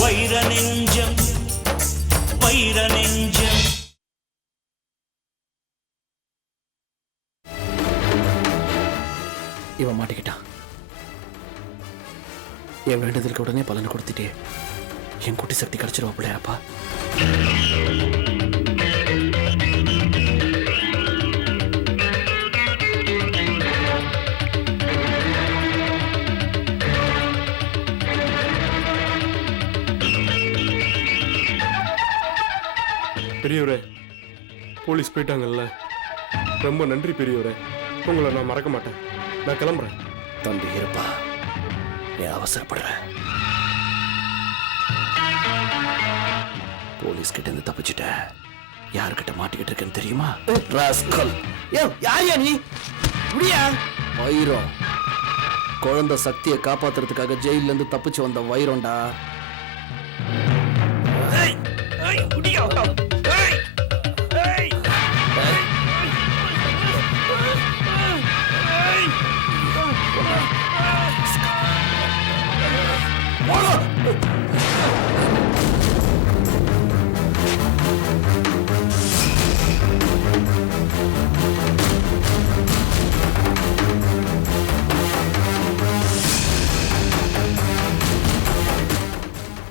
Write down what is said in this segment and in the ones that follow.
வைர நெஞ்சம் வைர நெஞ்சம். இவன் மாட்டிக்கிட்டான். என் வேண்டுதலுக்கு உடனே பலன் கொடுத்துட்டே என் குட்டி சக்தி கிடைச்சிருவா பிள்ளையாப்பா பெரியவரே போலீஸ் போயிட்டாங்கல்ல. ரொம்ப நன்றி பெரியவரே. உங்களை நான் மறக்க மாட்டேன். நான் கிளம்புறேன். தம்பி இருப்பா. நீ அவசரப்படுற. போலீஸ் கிட்ட இருந்து தப்பிச்சிட்ட. யாருக்கிட்ட மாட்டிக்கிட்டு இருக்கேன்னு தெரியுமா? ராஸ்கல் யாரியா நீ? முடியா? வைரம் குழந்தை சக்தியை காப்பாத்துறதுக்காக ஜெயில இருந்து தப்பிச்சு வந்த வைரம்டா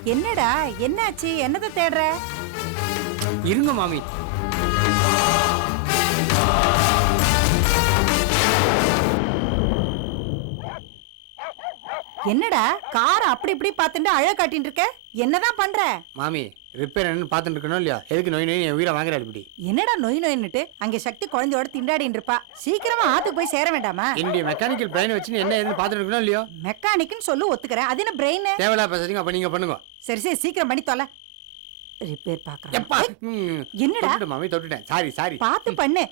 என்னடா என்னாச்சு? என்னதை தேடுற? இருங்க மாமி. என்னடா? காரை அப்படி இப்படி பார்த்துட்டு அழ காட்டிட்டு இருக்க? என்னதான் பண்ற? மாமி ரிப்பேர் என்னன்னு பார்த்துட்டு இருக்கணும் இல்லையா? எதுக்கு நோய் நோய் என் உயிரை வாங்குறாரு இப்படி? என்னடா நொய் நொயின்னுட்டு? அங்க சக்தி குழந்தையோட திண்டாடின்னு இருப்பா. சீக்கிரமா ஆத்துக்கு போய் சேர வேண்டாமா? என்னுடைய மெக்கானிக்கல் பிரைன் வச்சு என்ன ஏதுன்னு பார்த்துட்டு இருக்கணும் இல்லையோ? மெக்கானிக்னு சொல்லு ஒத்துக்கிறேன். அது என்ன பிரெயின் தேவையில்லா பேசாதீங்க அப்ப நீங்க பண்ணுங்க. சரி சரி சீக்கிரம் பண்ணி தொலை. ரிப்பேர் எப்பா! பாக்குறேன் ம், என்னடா மாமி தொட்டுட்டேன். சாரி சாரி பார்த்து பண்ணு.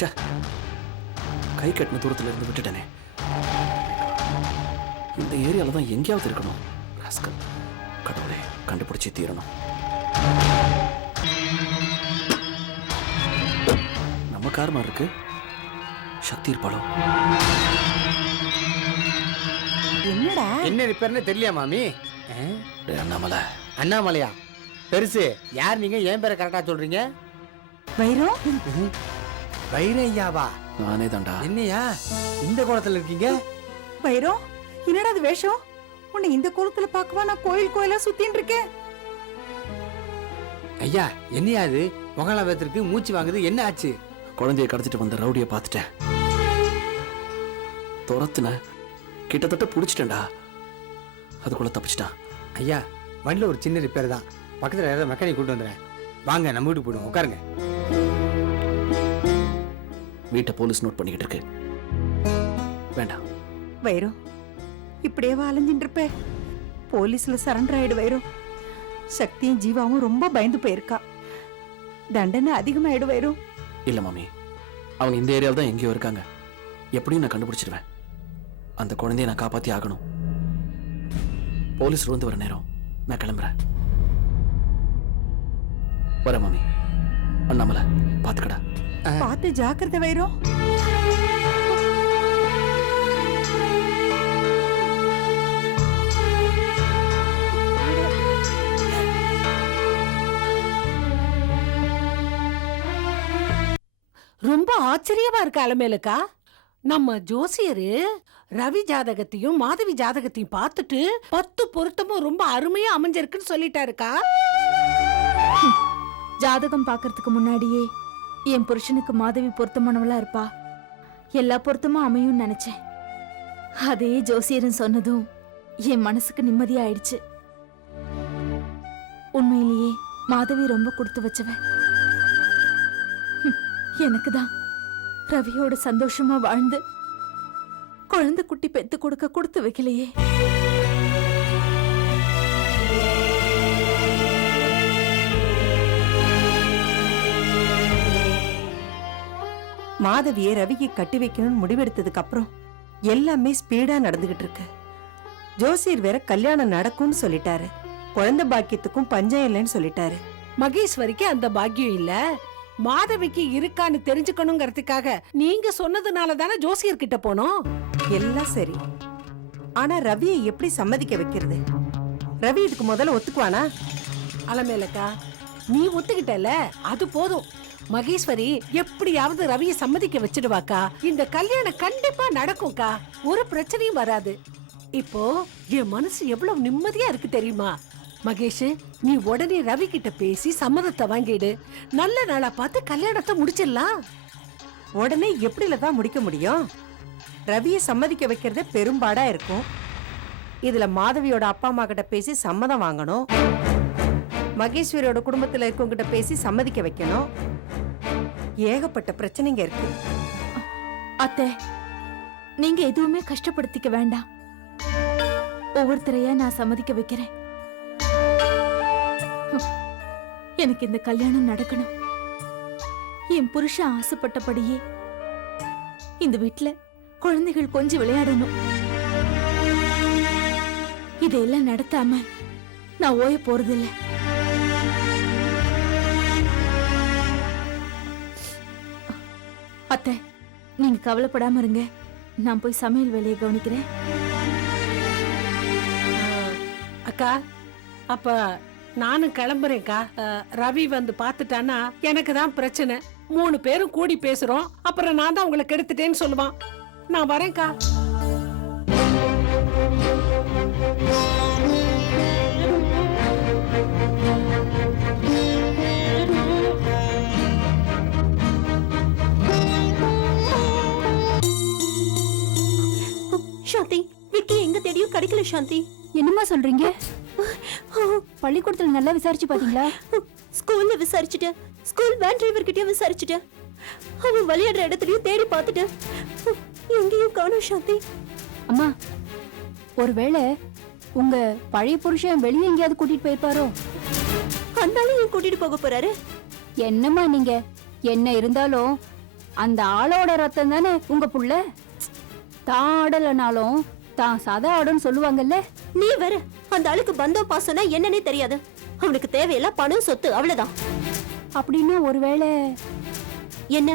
ச்சே. கை கட்டின தூரத்துல இருந்து விட்டுட்டனே. இந்த ஏரியால தான் எங்கேயாவது இருக்கணும். ராஸ்கல் கடவுளே கண்டுபிடிச்சி தீரணும். நம்ம கார் மாதிரி இருக்கு. சக்தி இருப்பாளோ? என்னடா? என்ன ரிப்பேர்னு தெரியலையா மாமி? டேய் அண்ணாமலை. அண்ணாமலையா? பெருசு யார் நீங்க? ஏன் பேரை கரெக்டா சொல்றீங்க? வைரம்? வைரையாவா நானே தான்டா என்னையா? இந்த குளத்துல இருக்கீங்க? வைரம் என்னடா அது வேஷம்? உன்னை இந்த கோலத்துல பார்க்கவா நான் கோயில் கோயிலா சுத்தின்னு இருக்கேன். ஐயா என்னையா அது முகலாபத்திற்கு மூச்சு வாங்குது என்ன ஆச்சு? குழந்தைய கடத்திட்டு வந்த ரவுடியை பார்த்துட்டேன். துரத்துன கிட்டத்தட்ட பிடிச்சிட்டேன்டா. அதுக்குள்ள தப்பிச்சிட்டான் ஐயா வண்டியில் ஒரு சின்ன ரிப்பேர் தான். பக்கத்தில் யாராவது மெக்கானிக் கூட்டு வந்துடுறேன். வாங்க நம்ம வீட்டுக்கு போயிடுவோம். உட்காருங்க. வீட்டை போலீஸ் நோட் பண்ணிக்கிட்டு இருக்கு. வேண்டாம். வைரம் இப்படியே அலைஞ்சிட்டு இருப்ப. போலீஸ்ல சரண்டர் ஆயிடு வைரம் சக்தியும் ஜீவாவும் ரொம்ப பயந்து போயிருக்கா. தண்டனை அதிகமாயிடு வைரம் இல்ல மாமி அவங்க இந்த ஏரியாவில் தான் எங்கேயோ இருக்காங்க. எப்படியும் நான் கண்டுபிடிச்சிடுவேன் அந்த குழந்தைய நான் காப்பாத்தி ஆகணும். போலீஸ் வந்து வர நேரம் நான் கிளம்புறேன். வரேன் மாமி. அண்ணாமலை பாத்துக்கடா பார்த்து ஜாக்கிரதை வைரம் ரொம்ப ஆச்சரியமா இருக்கு அலமேலுக்கா. நம்ம ஜோசியரு ரவி ஜாதகத்தையும் மாதவி ஜாதகத்தையும் பார்த்துட்டு பத்து பொருத்தமும் ரொம்ப அருமையா அமைஞ்சிருக்குன்னு சொல்லிட்டாருக்கா. ஜாதகம் பார்க்கறதுக்கு முன்னாடியே என் புருஷனுக்கு மாதவி பொருத்தமானவளா இருப்பா. எல்லா பொருத்தமும் அமையும்னு நினைச்சேன். அதே ஜோசியரன் சொன்னதும் என் மனசுக்கு நிம்மதியாயிடுச்சு. உண்மையிலேயே மாதவி ரொம்ப கொடுத்து வச்சவ. எனக்கு தான் ரவியோட சந்தோஷமா வாழ்ந்து குழந்தை குட்டி பெத்து கொடுக்க கொடுத்து வைக்கலையே. மாதவியை ரவிக்கு கட்டி வைக்கணும்னு முடிவெடுத்ததுக்கு அப்புறம் எல்லாமே ஸ்பீடா நடந்துகிட்டு இருக்கு. ஜோசியர் வேற கல்யாணம் நடக்கும்னு சொல்லிட்டாரு. குழந்தை பாக்கியத்துக்கும் பஞ்சம் இல்லைன்னு சொல்லிட்டாரு. மகேஸ்வரிக்கு அந்த பாக்கியம் இல்ல. மாதவிக்கு இருக்கான்னு தெரிஞ்சுக்கணுங்கிறதுக்காக நீங்க சொன்னதுனால தானே ஜோசியர் கிட்ட போனோம்? எல்லாம் சரி. ஆனா ரவியை எப்படி சம்மதிக்க வைக்கிறது? ரவி இதுக்கு முதல்ல ஒத்துக்குவானா? அலமேலக்கா நீ ஒத்துக்கிட்டல அது போதும். மகேஸ்வரி எப்படியாவது ரவியை சம்மதிக்க வச்சிடுவாக்கா? இந்த கல்யாணம் கண்டிப்பா நடக்கும்க்கா. ஒரு பிரச்சனையும் வராது. இப்போ என் மனசு எவ்வளவு நிம்மதியா இருக்கு தெரியுமா? மகேஷ் நீ உடனே ரவி கிட்ட பேசி சம்மதத்தை வாங்கிடு. நல்ல நாளா பார்த்து கல்யாணத்தை முடிச்சிடலாம். உடனே எப்படில தான் முடிக்க முடியும்? ரவியை சம்மதிக்க வைக்கிறதே பெரும்பாடா இருக்கும். இதுல மாதவியோட அப்பா அம்மா கிட்ட பேசி சம்மதம் வாங்கணும். மகேஸ்வரியோட குடும்பத்துல இருக்கவங்க கிட்ட பேசி சம்மதிக்க வைக்கணும். ஏகப்பட்ட பிரச்சனைங்க இருக்கு. அத்தை நீங்க எதுவுமே கஷ்டப்படுத்திக்க வேண்டாம். ஒவ்வொருத்தரையா நான் சம்மதிக்க வைக்கிறேன். எனக்கு இந்த கல்யாணம் நடக்கணும். என் புருஷன் ஆசைப்பட்டபடியே இந்த வீட்ல குழந்தைகள் கொஞ்சம் விளையாடணும். இதையெல்லாம் நடத்தாம நான் ஓய போறதில்ல. அத்தை நீங்க கவலைப்படாம இருங்க. நான் போய் சமையல் வேலையை கவனிக்கிறேன். அக்கா அப்ப நானும் கிளம்புறேன்க்கா. அஹ், ரவி வந்து பார்த்துட்டானா எனக்கு தான் பிரச்சனை. மூணு பேரும் கூடி பேசுறோம். அப்புறம் நான் தான் உங்களை கெடுத்துட்டேன்னு சொல்லுவான். நான் வரேன்க்கா. கிடைக்கல சாந்தி. என்னம்மா சொல்றீங்க? பள்ளிக்கூடத்துல நல்லா விசாரிச்சு பாத்தீங்களா? ஸ்கூல்ல விசாரிச்சுட்டேன் ஸ்கூல் வேன் டிரைவர் கிட்டயும் விசாரிச்சுட்டேன் அவன் விளையாடுற இடத்துலயும் தேடி பார்த்துட்டேன் எங்கேயும் காணோம் சாந்தி. அம்மா ஒருவேளை உங்க பழைய புருஷன் வெளியே எங்கேயாவது கூட்டிட்டு போயிருப்பாரோ? அந்த ஆளையும் கூட்டிட்டு போக போறாரு. என்னம்மா நீங்க? என்ன இருந்தாலும் அந்த ஆளோட ரத்தம் தானே உங்க புள்ள? தான் ஆடலைனாலும் தான் சதா ஆடுன்னு சொல்லுவாங்கல்ல? நீ வேற அந்த ஆளுக்கு பந்தோ பாசம்னா என்னன்னே தெரியாது. அவனுக்கு தேவையில்ல பணம் சொத்து அவ்வளவுதான். அப்படின்னா ஒருவேளை என்ன?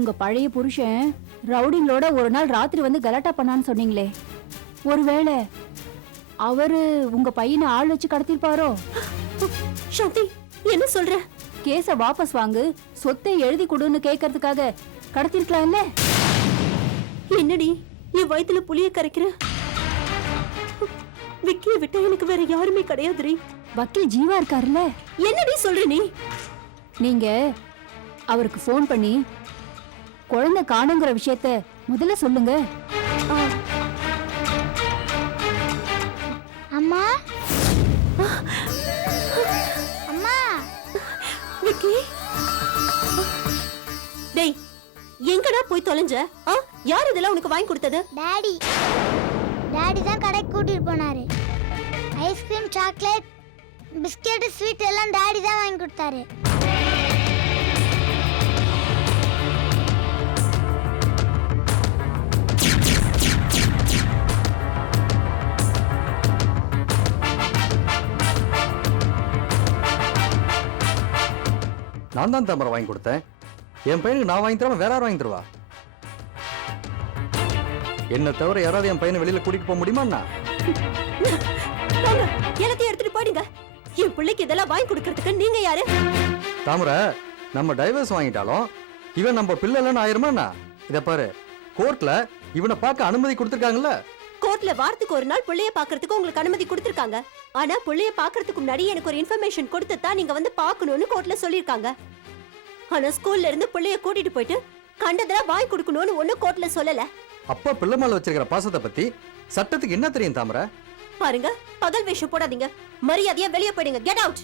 உங்க பழைய புருஷன் ரவுடிங்களோட ஒரு நாள் ராத்திரி வந்து கலாட்டா பண்ணான்னு சொன்னீங்களே. ஒருவேளை அவரு உங்க பையனை ஆள் வச்சு கடத்திருப்பாரோ? சாந்தி என்ன சொல்ற? கேஸ வாபஸ் வாங்கு சொத்தை எழுதி கொடுன்னு கேட்கறதுக்காக கடத்திருக்கலாம்ல? என்னடி? என் வயித்துல புளிய கரைக்கிற. விக்கிய விட்டா எனக்கு வேற யாருமே கிடையாதுடி. வக்கீல் ஜீவா இருக்காருல்ல? என்னடி சொல்ற நீ? நீங்க அவருக்கு ஃபோன் பண்ணி குழந்தை காணுங்கிற விஷயத்த முதல்ல சொல்லுங்க. அம்மா? அம்மா? விக்கி? டேய் எங்கடா போய் தொலைஞ்ச? ஆ? யார் இதெல்லாம் உனக்கு வாங்கி கொடுத்தது? டாடி டாடி தான் கடைக்கு கூட்டிட்டு போனாரு. Ice cream chocolate biscuit sweet எல்லாம் டாடி தான் வாங்கி கொடுத்தாரு. நான் தான் தாமரை வாங்கி கொடுத்தேன். என் பையனுக்கு நான் வாங்கி தராம வேற யார் வாங்கி தருவா? என்ன தவிர யாராவது என் பையனை வெளியில கூட்டிட்டு போக போங்க. எல்லாத்தையும் எடுத்துட்டு போயிடுங்க. என் பிள்ளைக்கு இதெல்லாம் வாங்கி கொடுக்கறதுக்கு நீங்க யாரு? தாமரை நம்ம டைவர்ஸ் வாங்கிட்டாலும் இவன் நம்ம பிள்ளை இல்லைன்னு ஆயிருமாண்ணா இத பாரு கோர்ட்ல இவனை பார்க்க அனுமதி கொடுத்துருக்காங்கல்ல? கோர்ட்ல வாரத்துக்கு ஒரு நாள் பிள்ளைய பாக்குறதுக்கு உங்களுக்கு அனுமதி கொடுத்திருக்காங்க. ஆனா பிள்ளைய பாக்குறதுக்கு முன்னாடி எனக்கு ஒரு இன்ஃபர்மேஷன் கொடுத்து தான் நீங்க வந்து பார்க்கணும்னு கோர்ட்ல சொல்லிருக்காங்க ஆனா ஸ்கூல்ல இருந்து பிள்ளைய கூட்டிட்டு போயிட்டு கண்டதெல்லாம் வாங்கி கொடுக்கணும்னு ஒண்ணு கோர்ட்ல சொல்லல. அப்பா பிள்ளை மேல வச்சிருக்கிற பாசத்தை பத்தி சட்டத்துக்கு என்ன தெரியும் தாமரை? பாருங்க பகல் வேஷம் போடாதீங்க. மரியாதையா வெளியே போயிடுங்க. கெட் அவுட்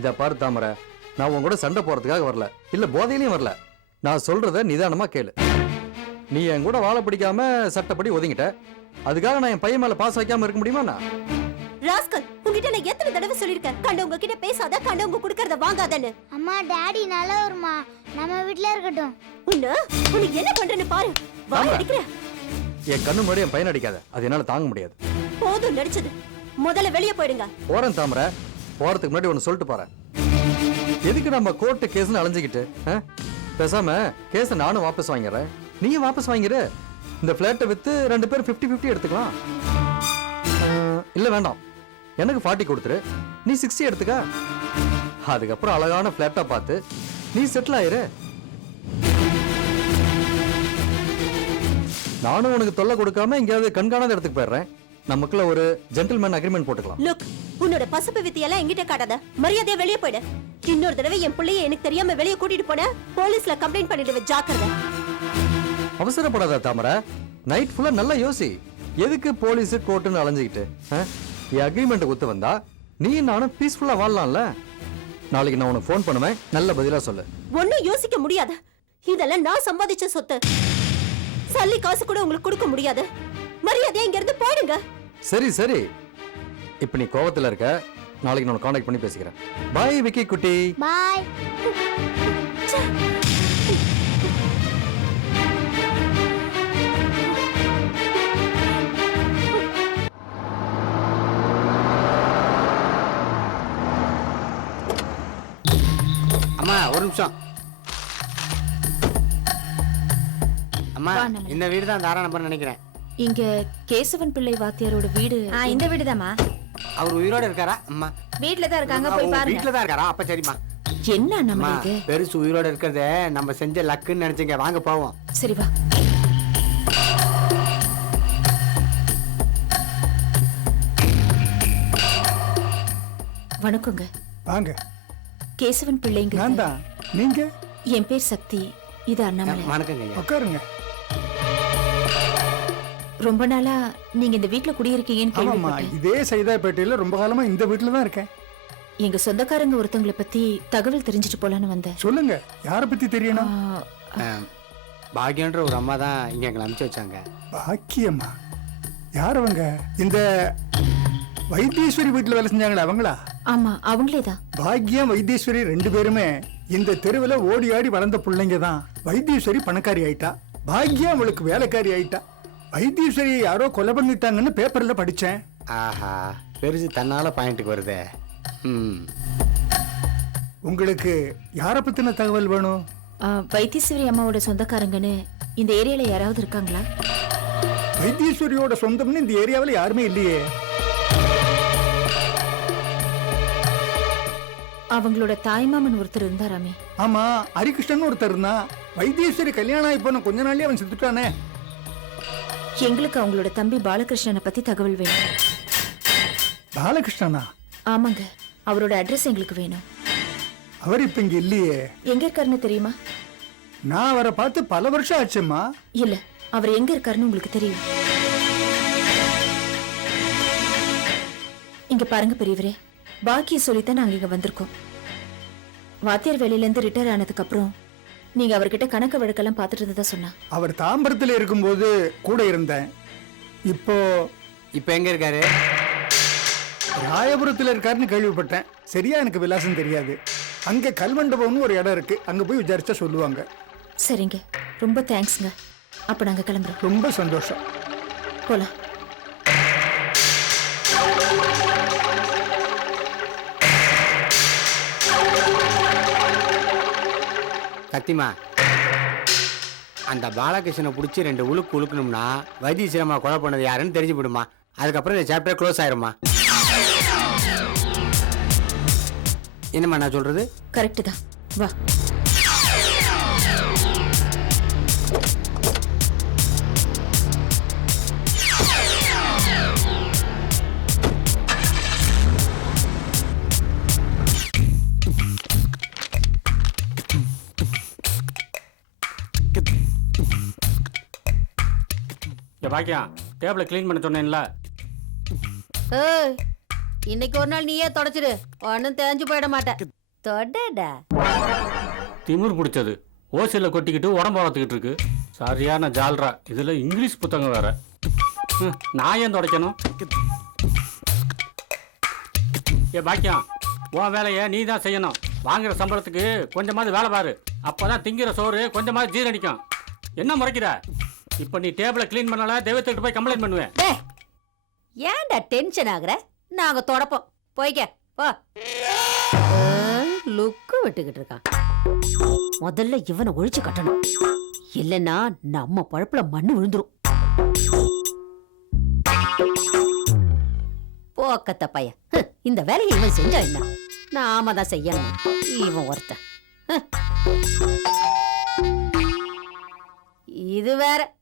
இத பாரு தாமரை. நான் உன் கூட சண்டை போறதுக்காக வரல. இல்ல போதையிலயும் வரல. நான் சொல்றத நிதானமா கேளு. நீ என் கூட வாழ பிடிக்காம சட்டப்படி ஒதுங்கிட்ட. அதுக்காக நான் என் பையன் மேல பாசம் வைக்காம இருக்க முடியுமாண்ணா ராஸ்கல் உங்ககிட்ட நான் எத்தனை தடவை சொல்லிருக்கேன் கண்டவங்க கிட்ட பேசாத கண்டவங்க குடுக்கறத வாங்காதன்னு. அம்மா டாடி நல்லவருமா நம்ம வீட்ல இருக்கட்டும். உன்ன உனக்கு என்ன பண்றேன்னு பாரு. வாய். அடிக்கிற என் கண்ணு முன்னாடி என் பையன் அடிக்காத. அது என்னால தாங்க முடியாது. போதும் நடிச்சது. முதல்ல வெளியே போயிடுங்க. போறேன் தாமரை. போறதுக்கு முன்னாடி ஒன்று சொல்லிட்டு போறேன். எதுக்கு நம்ம கோர்ட்டு கேஸ்னு அலைஞ்சிக்கிட்டு? ஆ? பேசாம கேஸை நானும் வாபஸ் வாங்கிடுறேன். நீயும் வாபஸ் வாங்கிடு இந்த ஃபிளாட்டை வித்து ரெண்டு பேரும் 50 50 எடுத்துக்கலாம். இல்ல வேண்டாம். எனக்கு ஃபார்ட்டி கொடுத்துரு. நீ சிக்ஸ்டி எடுத்துக்க. அதுக்கப்புறம் அழகான ஃபிளாட்டா பார்த்து நீ செட்டில் ஆயிரு. நானும் உனக்கு தொல்லை கொடுக்காம எங்கேயாவது கண்காணாத இடத்துக்கு போயிடுறேன். நமக்குள்ள ஒரு ஜென்டில்மேன் அக்ரிமெண்ட் போட்டுக்கலாம். லுக் உன்னோட பசுப்பு வித்தியெல்லாம் என்கிட்ட காட்டாத. மரியாதையா வெளியே போயிடு. இன்னொரு தடவை என் பிள்ளைய எனக்கு தெரியாம வெளியே கூட்டிட்டு போன போலீஸ்ல கம்ப்ளைண்ட் பண்ணிடுவேன் ஜாக்கிரதை. அவசரப்படாத தாமரை. நைட் ஃபுல்லா நல்லா யோசி. எதுக்கு போலீஸ் கோர்ட்டுன்னு அலைஞ்சுக்கிட்டு? என் அக்ரிமெண்ட் ஒத்து வந்தா நீ நானும் பீஸ்ஃபுல்லா வாழலாம்ல? நாளைக்கு நான் உனக்கு ஃபோன் பண்ணுவேன். நல்ல பதிலா சொல்லு. ஒன்னும் யோசிக்க முடியாது. இதெல்லாம் நான் சம்பாதிச்ச சொத்து. சல்லி காசு கூட உங்களுக்கு கொடுக்க முடியாது. மரியாதையா இங்க இருந்து போயிடுங்க. சரி சரி. இப்போ நீ கோவத்துல இருக்க. நாளைக்கு நான் காண்டாக்ட் பண்ணி பேசிக்கிறேன். பாய் விக்கி குட்டி. பாய் ஒரு நிமிஷம். அம்மா வா, நம்ம. இந்த வீடு தான் தாரா நம்பர் நினைக்கிறேன். இங்க கேசவன் பிள்ளை வாத்தியாரோட வீடு இந்த வீடுதாம்மா. அவர் உயிரோட இருக்காரா? அம்மா. வீட்ல தான் இருக்காங்க போய் பாருங்க. வீட்ல தான் இருக்காரா? அப்ப சரிம்மா. என்ன அம்மா நம்ம இது? பெருசு உயிரோட இருக்கிறத நம்ம செஞ்ச லக்குன்னு நினைச்சீங்க. வாங்க போவோம். சரி வா. வணக்கங்க. வாங்க. கேசவன் பிள்ளைங்க. நான் தான் நீங்க? என் பேர் சக்தி. இது அண்ணாமலை. வணக்கங்க ஐயா. உட்காருங்க ரொம்ப நாளா நீங்க இந்த வீட்ல குடியிருக்கீங்கன்னு ஆமாம்மா. கேள்விப்பட்டேன் இதே சைதாப்பேட்டையில ரொம்ப காலமா இந்த வீட்டுல தான் இருக்கேன். எங்க சொந்தக்காரங்க ஒருத்தவங்கள பத்தி தகவல் தெரிஞ்சுட்டு போலான்னு வந்தேன். சொல்லுங்க. யார பத்தி தெரியணும்? ஆ, பாக்யன்ற ஒரு அம்மா தான் இங்க எங்களை அனுப்பிச்சு வச்சாங்க. பாக்கியம்மா? யார் அவங்க? இந்த வைத்தீஸ்வரி வீட்டுல வேலை செஞ்சாங்களே அவங்களா? ஆமா அவங்களே தான். பாக்கியம் வைத்தீஸ்வரி ரெண்டு பேருமே இந்த தெருவில் ஓடி ஆடி வளர்ந்த பிள்ளைங்க தான். வைத்தீஸ்வரி பணக்காரி ஆயிட்டா. பாக்கியம் அவளுக்கு வேலைக்காரி ஆயிட்டா. வைத்தீஸ்வரி யாரோ கொலை பண்ணிட்டாங்கன்னு பேப்பர்ல படிச்சேன். ஆஹா பெருசு தன்னால பாயிண்ட்டுக்கு வருதே. ம். உங்களுக்கு யாரை பத்தின தகவல் வேணும்? ஆ, வைத்தீஸ்வரி அம்மாவோட சொந்தக்காரங்கன்னு இந்த ஏரியால யாராவது இருக்காங்களா? வைத்தீஸ்வரியோட சொந்தம்னு இந்த ஏரியாவில் யாருமே இல்லையே. அவங்களோட தாய்மாமன் ஒருத்தர் இருந்தாராமே ஆமா ஹரிகிருஷ்ணன் ஒருத்தர் இருந்தான் வைத்தீஸ்வரி கல்யாணம் ஆகி போன கொஞ்ச நாள்லயே அவன் செத்துட்டானே. எங்களுக்கு அவங்களோட தம்பி பாலகிருஷ்ணனை பத்தி தகவல் வேணும். பாலகிருஷ்ணனா? ஆமாங்க அவரோட அட்ரஸ் எங்களுக்கு வேணும். அவர் இப்ப இங்க இல்லையே. எங்க இருக்காருன்னு தெரியுமா? நான் அவரை பார்த்து பல வருஷம் ஆச்சும்மா இல்ல அவர் எங்க இருக்காருன்னு உங்களுக்கு தெரியும். இங்க பாருங்க பெரியவரே. பாக்கிய சொல்லித்தான் நாங்க இங்க வந்திருக்கோம். வாத்தியார் வேலையில இருந்து ரிட்டையர் ஆனதுக்கு அப்புறம் நீங்க அவர்கிட்ட கணக்கு வழக்கெல்லாம் பார்த்துட்டு இருந்ததா சொன்னா. அவர் தாம்பரத்தில் இருக்கும்போது கூட இருந்தேன். இப்போ இப்போ எங்க இருக்காரு? ராயபுரத்தில் இருக்காருன்னு கேள்விப்பட்டேன். சரியா எனக்கு விலாசம் தெரியாது. அங்க கல்மண்டபம்னு ஒரு இடம் இருக்கு. அங்க போய் விசாரிச்சா சொல்லுவாங்க. சரிங்க. ரொம்ப தேங்க்ஸ்ங்க அப்ப நாங்க கிளம்புறோம். ரொம்ப சந்தோஷம். போலாம். சக்திமா அந்த பாலகிருஷ்ணனை பிடிச்சி ரெண்டு உழுக்கு உழுக்கணும்னா வைத்தீஸ்வரம்மா கொலை பண்ணது யாருன்னு தெரிஞ்சு விடுமா அதுக்கப்புறம் இந்த சாப்டர் க்ளோஸ் ஆயிருமா? என்னம்மா நான் சொல்றது? கரெக்டு தான். வா. பாக்கியம் டேபிளை க்ளீன் பண்ண சொன்னேன்ல. ஏய் இன்னைக்கு ஒரு நாள் நீயே தொடச்சிடு ஒன்னும் தேஞ்சு போயிட மாட்டேன். தொடடா. திமிர் பிடிச்சது. ஓசியில் கொட்டிக்கிட்டு உடம்ப வளர்த்துக்கிட்டு இருக்கு. சரியான ஜால்ரா. இதில் இங்கிலீஷ் புத்தகம் வேற. ஹம், நான் ஏன் துடைக்கணும்? ஏ பாக்கியம் உன் வேலையை நீ தான் செய்யணும். வாங்குற சம்பளத்துக்கு கொஞ்சமாவது வேலை பாரு. அப்பதான் திங்கிற சோறு கொஞ்சமாவது ஜீரணிக்கும். என்ன முறைக்கிற? இப்போ நீ டேபிளை க்ளீன் பண்ணல தெய்வத்துக்கிட்ட போய் கம்ப்ளைண்ட் பண்ணுவேன். டேய் ஏன்டா டென்ஷன் ஆகுற? நாங்க தொடப்போம். போய்க்க போ. லுக்கு விட்டுக்கிட்டு இருக்கான் முதல்ல இவனை ஒழிச்சு கட்டணும். இல்லைன்னா நம்ம பழப்புல மண்ணு விழுந்துரும். போக்கத்த பையன். ஹ், இந்த வேலையை இவன் செஞ்சா என்ன? நாம தான் செய்யணும். இவன் ஒருத்தன். ஹ். இது வேற.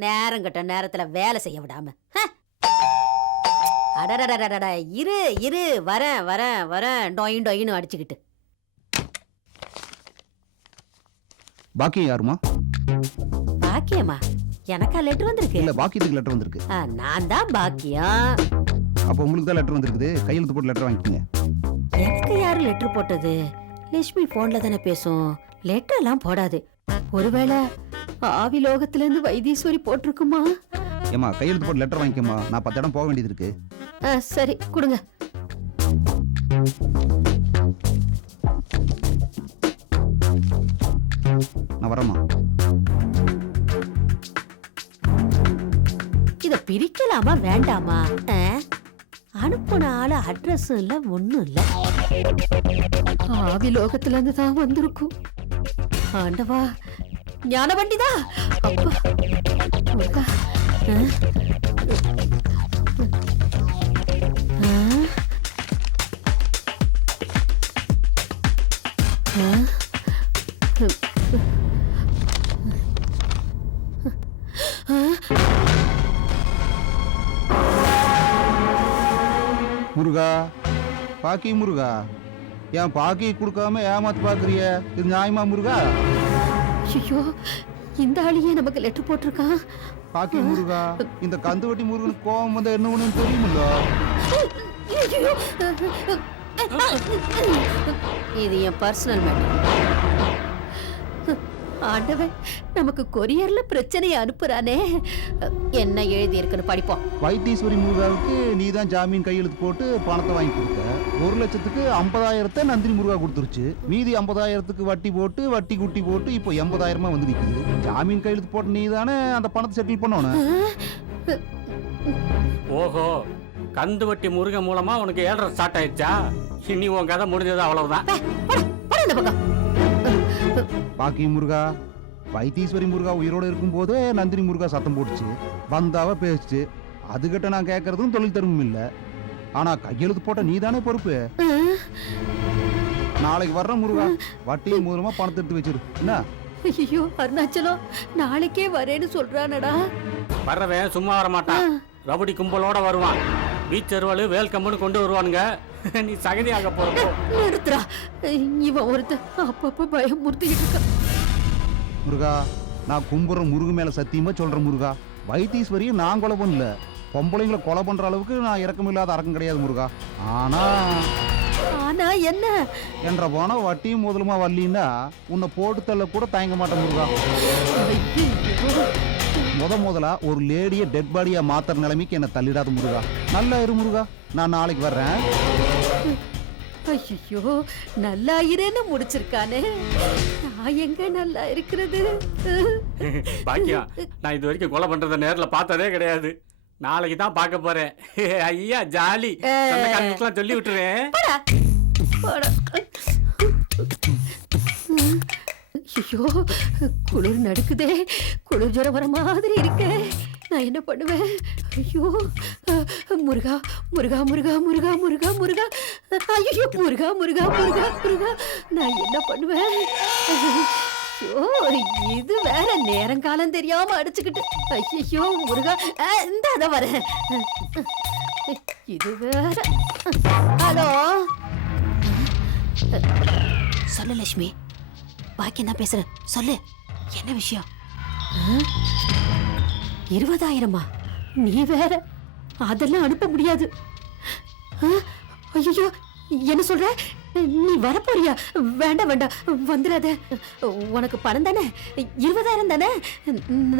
நேரம் கட்ட நேரத்துல வேலை செய்ய விடாம. ஹ. அடடடடடட. இரு இரு. வரேன் வரேன் வரேன். டொயின் டொயின்னு அடிச்சுக்கிட்டு. பாக்கியம் யாருமா? பாக்கியம்மா எனக்கா லெட்டர் வந்திருக்கு. இல்ல பாக்கியத்துக்கு லெட்டர் வந்திருக்கு. ஆ, நான் தான் பாக்கியம். அப்போ உங்களுக்கு தான் லெட்டர் வந்திருக்குது. கையெழுத்து போட்டு லெட்டர் வாங்கிக்கோங்க. எனக்கு யாரு லெட்டர் போட்டது? லட்சுமி போன்ல தானே பேசும். லெட்டர் எல்லாம் போடாது. ஒருவேளை ஆவி லோகத்துல இருந்து வைத்தீஸ்வரி போட்டிருக்குமா? ஏமா கையெழுத்து போட்டு லெட்டர் வாங்கிக்கோமா நான் பத்து இடம் போக வேண்டியது இருக்கு. ஆ, சரி கொடுங்க. நான் வரேம்மா. இத பிரிக்கலாமா வேண்டாமா? ஆ? அனுப்புன ஆளு அட்ரஸ் இல்ல ஒண்ணும் இல்ல. ஆவி லோகத்துல இருந்து தான் வந்திருக்கும். ஆண்டவா ஞான வண்டிதா முருகா. முருகா பாக்கி முருகா. ஏன் பாக்கி கொடுக்காம ஏமாத்து பாக்குறிய? இது நியாயமா முருகா? ஐயோ இந்த ஆளியே நமக்கு லெட்டர் போட்டிருக்கான் பாக்கி முருகா இந்த கந்துவட்டி முருகனுக்கு கோவம் வந்தா என்ன ஒண்ணு தெரியுமில்ல. இது என் பர்சனல் மேட்டர் ஆண்டவன் நமக்கு கொரியர்ல பிரச்சனையை அனுப்புறானே. என்ன எழுதி இருக்குன்னு படிப்போம். வைத்தீஸ்வரி முருகாவுக்கு நீ தான் ஜாமீன் கையெழுத்து போட்டு பணத்தை வாங்கி கொடுத்த. ஒரு லட்சத்துக்கு ஐம்பதாயிரத்தை நந்தினி முருகா கொடுத்துருச்சு. மீதி ஐம்பதாயிரத்துக்கு வட்டி போட்டு வட்டி குட்டி போட்டு இப்போ எண்பதாயிரமா வந்து நிக்குது. ஜாமீன் கையெழுத்து போட்ட நீ தானே அந்த பணத்தை செட்டில் பண்ணணும் ஓஹோ கந்து வட்டி முருகன் மூலமா உனக்கு ஏழரை ஸ்டார்ட் ஆயிடுச்சா? இனி உன் கதை முடிஞ்சது அவ்வளவுதான். பாக்கி முருகா வைத்தீஸ்வரி முருகா உயிரோட இருக்கும்போதே நந்தினி முருகா சத்தம் போட்டுச்சு. வந்தாவ பேசுச்சு. அதுகிட்ட நான் கேட்கறதும் தொழில் தருமம் இல்லை. ஆனா கையெழுத்து போட்ட நீ தானே பொறுப்பு நாளைக்கு வர்ற முருகா. வட்டி மூலமா பணத்தை எடுத்து வச்சிரு. என்ன? ஐயோ அருணாச்சலம் நாளைக்கே வரேன்னு சொல்றானடா. வர்றவன் சும்மா வர மாட்டான் ரவுடி கும்பலோட வருவான். பீச் அருவாள் வேல்கம்புன்னு கொண்டு வருவானுங்க. நீ சகதியாக போறப்போ நிறுத்துறா இவன் ஒருத்தன் அப்பப்ப பயமுறுத்திக்கிட்டு இருக்கான் முருகா நான் கும்புற முருகு மேல சத்தியமா சொல்றேன் முருகா. வைத்தீஸ்வரியை நான் கொலை பண்ணல. பொம்பளைங்களை கொலை பண்ற அளவுக்கு நான் இறக்கமில்லாத அரக்கம் கிடையாது முருகா. ஆனா ஆனா என்ன? என்ற போன வட்டியும் முதலுமா வரலின்னா உன்னை போட்டு தள்ள கூட தயங்க மாட்டேன் முருகா. முத முதலா ஒரு லேடிய டெட் பாடியா மாத்துற நிலைமைக்கு என்ன தள்ளிடாத முருகா. நல்லா இரு முருகா. நான் நாளைக்கு வர்றேன். ஐயோ நல்லா இருன்னு முடிச்சிருக்கானே. நான் எங்க நல்லா இருக்கிறது? பாக்கியம் நான் இது வரைக்கும் கொலை பண்றத நேர்ல பார்த்ததே கிடையாது. நாளைக்கு தான் பார்க்க போறேன். ஐயா ஜாலி. சொந்தக்காரங்களுக்குலாம் சொல்லி விட்டுறேன். ஐயோ குளிர் நடுக்குதே. குளிர் ஜுரம் வர மாதிரி இருக்கே. நான் என்ன பண்ணுவேன்? ஐயோ. முருகா முருகா முருகா முருகா முருகா முருகா. ஐயோ முருகா முருகா முருகா முருகா. நான் என்ன பண்ணுவேன்? ஐயோ இது வேற நேரங்காலம் தெரியாம அடிச்சுக்கிட்டு. ஐயோ முருகா இந்த அத வரேன் இது வேற. ஹலோ? சொல்லு லட்சுமி. பாக்கியம் தான் பேசுறேன் சொல்லு. என்ன விஷயம்? இருபதாயிரமா? நீ வேற. அதெல்லாம் அனுப்ப முடியாது. ஐயோ என்ன சொல்ற? நீ வரப்போறியா? வேண்டாம் வேண்டாம். வந்துடாத உனக்கு பணம் தானே? இருபதாயிரம் தானே?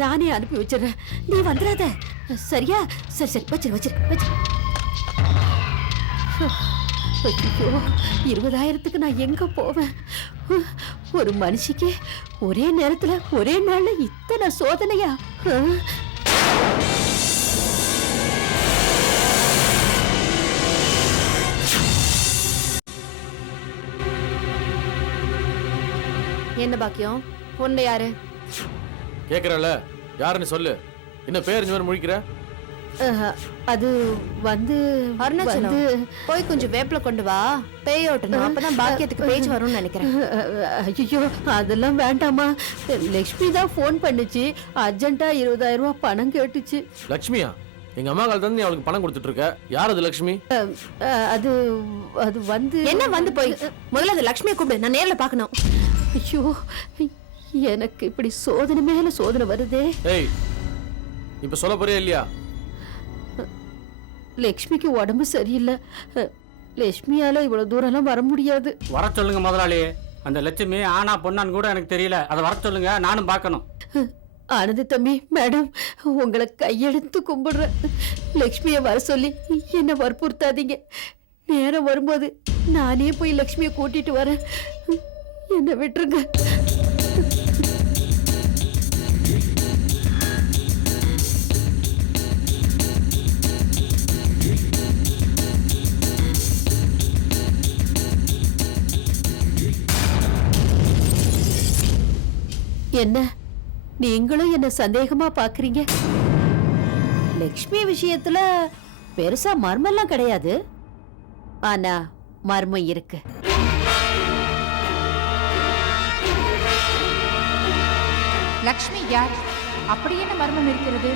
நானே அனுப்பி வச்சிடுறேன். நீ வந்துடாத சரியா? சரி சரி. வச்சிரு வச்சிரு வச்சிரு. ஐயோ இருபதாயிரத்துக்கு நான் எங்க போவேன்? ஒரு மனுஷிக்கு ஒரே நேரத்துல ஒரே நாள்ல இத்தனை சோதனையா? என்ன பாக்கியம்? பொண்ணு யாரு? கேட்குறல யாருன்னு சொல்லு. என்ன பேர் இந்த மாதிரி முழிக்கிற அது வந்து அருணாச்சலம். வந்து போய் கொஞ்சம் வேப்பில கொண்டு வா. பேய் ஓட்டணும். அப்பதான் பாக்கியத்துக்கு பேச்சு வரும்னு நினைக்கிறேன். ஐயோ அதெல்லாம் வேண்டாமா? லக்ஷ்மி தான் ஃபோன் பண்ணுச்சு. அர்ஜென்ட்டா இருபதாயிரம் ரூபாய் பணம் கேட்டுச்சு. லக்ஷ்மியா? எங்க அம்மா காலத்துல இருந்து நீ அவளுக்கு பணம் கொடுத்துட்டு இருக்க யார் அது லக்ஷ்மி? அது அது வந்து என்ன வந்து போய்? முதல்ல அது லக்ஷ்மியை கூப்பிடு. நான் நேர்ல பார்க்கணும். ஐயோ எனக்கு இப்படி சோதனை மேல சோதனை வருதே. ஏய் இப்ப சொல்ல போறியா இல்லையா? லக்ஷ்மிக்கு உடம்பு சரியில்லை. லக்ஷ்மியால இவ்வளவு தூரம்லாம் வர முடியாது. வர சொல்லுங்க முதலாளி. அந்த லட்சுமி ஆனா பொண்ணான்னு கூட எனக்கு தெரியல. அதை வர சொல்லுங்க நானும் பார்க்கணும். ஆனந்த் தம்பி மேடம் உங்களை கையெடுத்து கும்பிடுறேன். லக்ஷ்மியை வர சொல்லி என்னை வற்புறுத்தாதீங்க. நேரம் வரும்போது நானே போய் லக்ஷ்மியை கூட்டிட்டு வரேன். என்னை விட்டுருங்க. என்ன? நீங்களும் என்ன சந்தேகமா பாக்குறீங்க? லக்ஷ்மி விஷயத்துல பெருசா மர்மெல்லாம் கிடையாது. ஆனா மர்மம் இருக்கு. லக்ஷ்மி யார்? அப்படி என்ன மர்மம் இருக்கிறது?